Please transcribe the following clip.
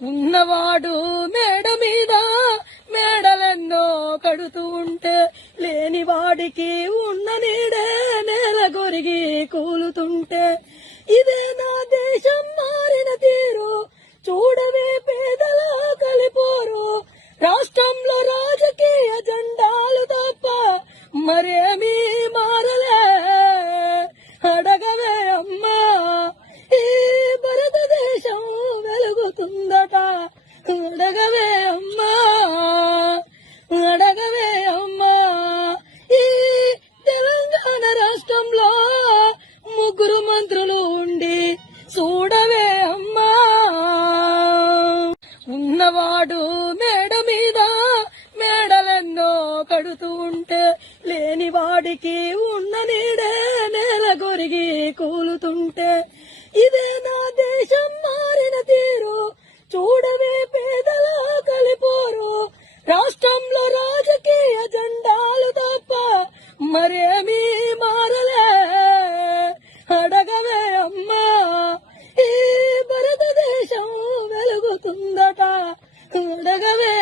ఉన్నవాడు మేడ మీద మేడలెన్నో కడుతూ ఉంటే లేనివాడికి ఉన్న నీడే నేల గొరిగి కూలుతుంటే ఇదే నా దేశం మారిన తీరు చూడవే పేదల కలిపోరు రాష్ట్రంలో రాజకీయ జెండాలు తప్ప మరేమీ మారలే అడగవే అమ్మా ఈ భారతదేశం వెలుగుతుందట అడగవే అమ్మా అడగవే అమ్మా ఈ తెలంగాణ రాష్ట్రంలో 3 మంత్రులు ఉండి చూడవే అమ్మా ఉన్నవాడు మేడ మీద మేడలెన్నో కడుతూ ఉంటే లేనివాడికి ఉన్న నీడే నేల గొరిగి కూలుతుంటే ఇదే నా దేశం మారిన తీరు చూడవే పేదల కలిపోరు రాష్ట్రంలో రాజకీయ జెండాలు తప్ప మరేమీ మారలే అడగవే అమ్మా ఈ భారతదేశం వెలుగుతుందట అడగవే